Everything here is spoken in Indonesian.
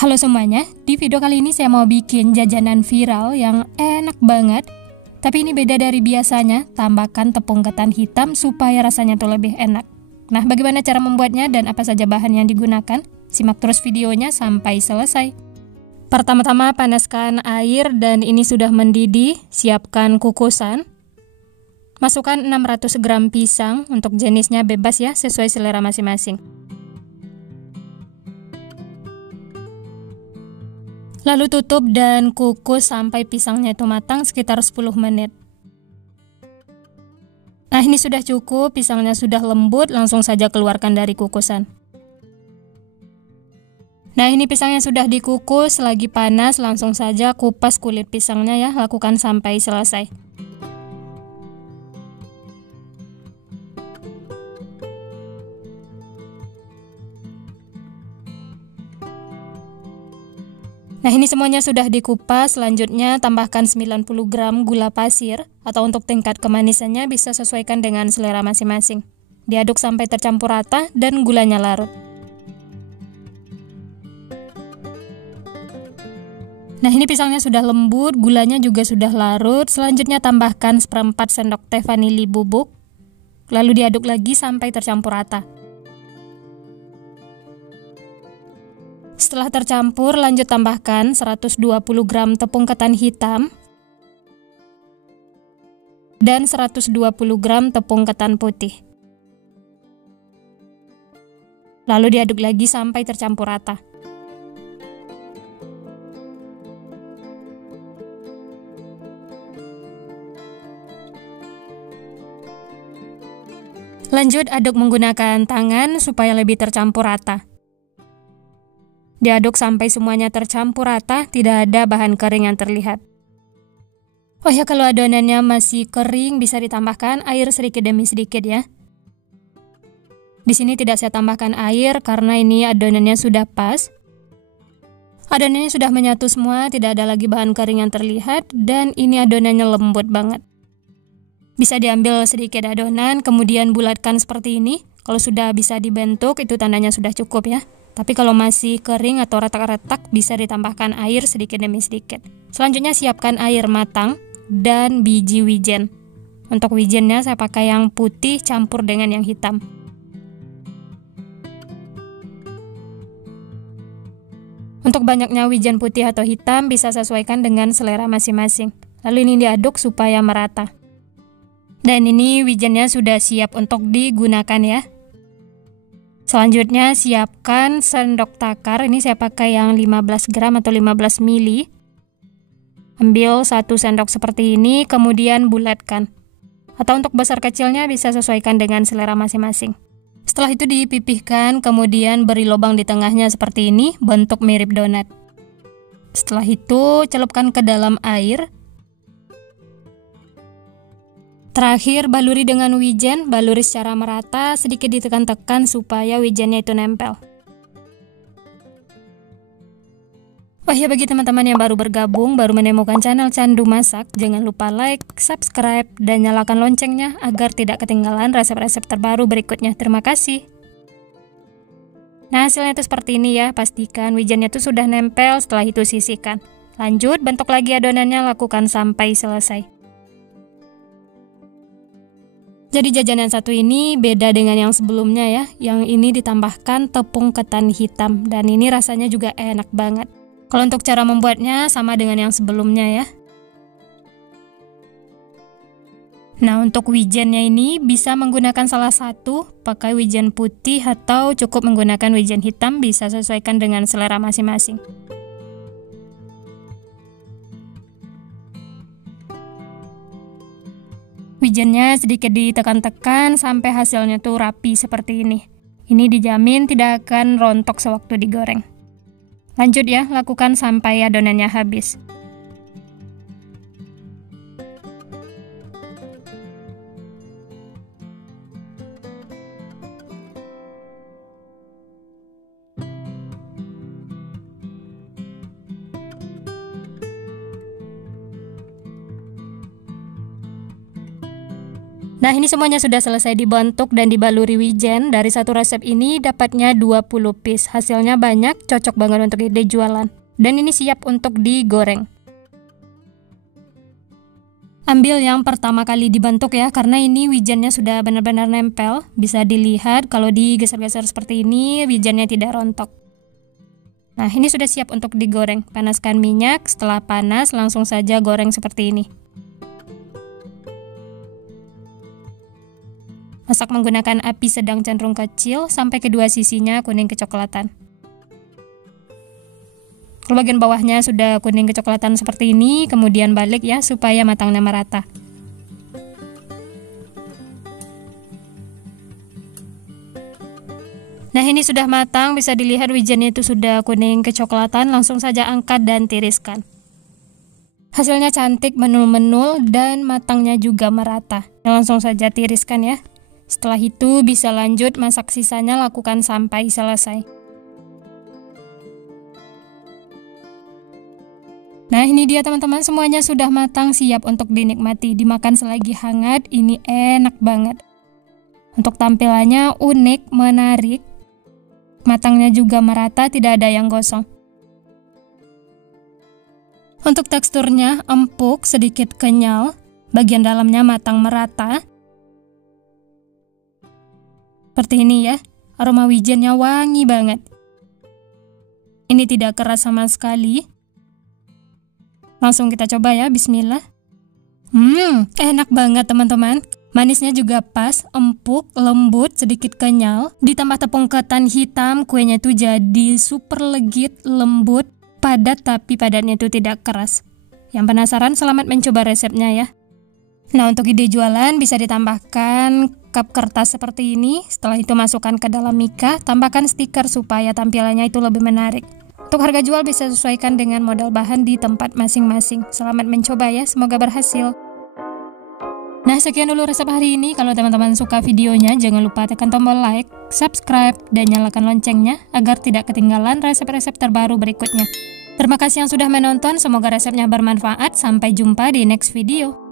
Halo semuanya, di video kali ini saya mau bikin jajanan viral yang enak banget. Tapi ini beda dari biasanya, tambahkan tepung ketan hitam supaya rasanya tuh lebih enak. Nah, bagaimana cara membuatnya dan apa saja bahan yang digunakan? Simak terus videonya sampai selesai. Pertama-tama panaskan air dan ini sudah mendidih, siapkan kukusan. Masukkan 600 gram pisang, untuk jenisnya bebas ya, sesuai selera masing-masing. Lalu tutup dan kukus sampai pisangnya itu matang sekitar 10 menit. Nah, ini sudah cukup, pisangnya sudah lembut, langsung saja keluarkan dari kukusan. Nah, ini pisangnya sudah dikukus, lagi panas, langsung saja kupas kulit pisangnya ya, lakukan sampai selesai. Nah, ini semuanya sudah dikupas, selanjutnya tambahkan 90 gram gula pasir, atau untuk tingkat kemanisannya bisa sesuaikan dengan selera masing-masing. Diaduk sampai tercampur rata dan gulanya larut. Nah, ini pisangnya sudah lembut, gulanya juga sudah larut, selanjutnya tambahkan 1/4 sendok teh vanili bubuk, lalu diaduk lagi sampai tercampur rata. Setelah tercampur, lanjut tambahkan 120 gram tepung ketan hitam dan 120 gram tepung ketan putih. Lalu diaduk lagi sampai tercampur rata. Lanjut aduk menggunakan tangan supaya lebih tercampur rata. Diaduk sampai semuanya tercampur rata, tidak ada bahan kering yang terlihat. Oh ya, kalau adonannya masih kering bisa ditambahkan air sedikit demi sedikit ya. Di sini tidak saya tambahkan air karena ini adonannya sudah pas. Adonannya sudah menyatu semua, tidak ada lagi bahan kering yang terlihat, dan ini adonannya lembut banget. Bisa diambil sedikit adonan, kemudian bulatkan seperti ini. Kalau sudah bisa dibentuk, itu tandanya sudah cukup ya. Tapi kalau masih kering atau retak-retak, bisa ditambahkan air sedikit demi sedikit. Selanjutnya siapkan air matang dan biji wijen. Untuk wijennya saya pakai yang putih campur dengan yang hitam. Untuk banyaknya wijen putih atau hitam bisa sesuaikan dengan selera masing-masing. Lalu ini diaduk supaya merata. Dan ini wijennya sudah siap untuk digunakan ya. Selanjutnya siapkan sendok takar, ini saya pakai yang 15 gram atau 15 mili. Ambil 1 sendok seperti ini, kemudian bulatkan. Atau untuk besar kecilnya bisa sesuaikan dengan selera masing-masing. Setelah itu dipipihkan, kemudian beri lubang di tengahnya seperti ini, bentuk mirip donat. Setelah itu celupkan ke dalam air. Terakhir, baluri dengan wijen, baluri secara merata, sedikit ditekan-tekan supaya wijennya itu nempel. Oh ya, bagi teman-teman yang baru bergabung, baru menemukan channel Candu Masak, jangan lupa like, subscribe, dan nyalakan loncengnya agar tidak ketinggalan resep-resep terbaru berikutnya. Terima kasih. Nah, hasilnya itu seperti ini ya, pastikan wijennya itu sudah nempel, setelah itu sisihkan. Lanjut, bentuk lagi adonannya, lakukan sampai selesai. Jadi jajanan satu ini beda dengan yang sebelumnya ya. Yang ini ditambahkan tepung ketan hitam dan ini rasanya juga enak banget. Kalau untuk cara membuatnya sama dengan yang sebelumnya ya. Nah, untuk wijennya ini bisa menggunakan salah satu, pakai wijen putih atau cukup menggunakan wijen hitam, bisa sesuaikan dengan selera masing-masing. Wijennya sedikit ditekan-tekan sampai hasilnya tuh rapi seperti ini. Ini dijamin tidak akan rontok sewaktu digoreng. Lanjut ya, lakukan sampai adonannya habis. Nah, ini semuanya sudah selesai dibentuk dan dibaluri wijen. Dari satu resep ini dapatnya 20 piece. Hasilnya banyak, cocok banget untuk ide jualan. Dan ini siap untuk digoreng. Ambil yang pertama kali dibentuk ya, karena ini wijennya sudah benar-benar nempel. Bisa dilihat kalau digeser-geser seperti ini, wijennya tidak rontok. Nah, ini sudah siap untuk digoreng. Panaskan minyak, setelah panas langsung saja goreng seperti ini. Masak menggunakan api sedang cenderung kecil sampai kedua sisinya kuning kecoklatan. Kalau bagian bawahnya sudah kuning kecoklatan seperti ini, kemudian balik ya supaya matangnya merata. Nah, ini sudah matang, bisa dilihat wijennya itu sudah kuning kecoklatan, langsung saja angkat dan tiriskan. Hasilnya cantik, menul-menul dan matangnya juga merata. Langsung saja tiriskan ya. Setelah itu bisa lanjut masak sisanya, lakukan sampai selesai. Nah, ini dia teman-teman, semuanya sudah matang, siap untuk dinikmati. Dimakan selagi hangat, ini enak banget. Untuk tampilannya unik, menarik. Matangnya juga merata, tidak ada yang gosong. Untuk teksturnya empuk, sedikit kenyal. Bagian dalamnya matang merata. Seperti ini ya, aroma wijennya wangi banget. Ini tidak keras sama sekali. Langsung kita coba ya, bismillah. Enak banget teman-teman. Manisnya juga pas, empuk, lembut, sedikit kenyal. Ditambah tepung ketan hitam, kuenya itu jadi super legit, lembut, padat tapi padatnya itu tidak keras. Yang penasaran, selamat mencoba resepnya ya. Nah, untuk ide jualan bisa ditambahkan cup kertas seperti ini. Setelah itu masukkan ke dalam mika, tambahkan stiker supaya tampilannya itu lebih menarik. Untuk harga jual bisa sesuaikan dengan modal bahan di tempat masing-masing. Selamat mencoba ya, semoga berhasil. Nah, sekian dulu resep hari ini. Kalau teman-teman suka videonya, jangan lupa tekan tombol like, subscribe, dan nyalakan loncengnya agar tidak ketinggalan resep-resep terbaru berikutnya. Terima kasih yang sudah menonton, semoga resepnya bermanfaat. Sampai jumpa di next video.